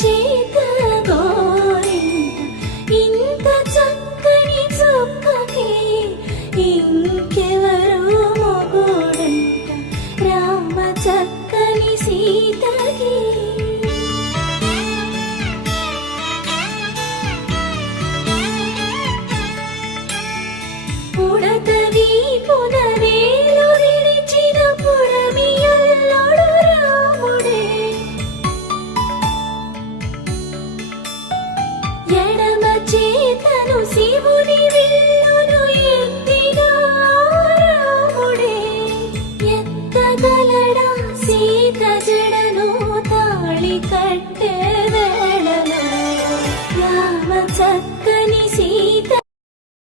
చేత గోరింట ఇంత చక్కని చుక్కకి ఇంకెవరు మొగుడంట రామ చక్కని సీతకి. ఉడత వీపున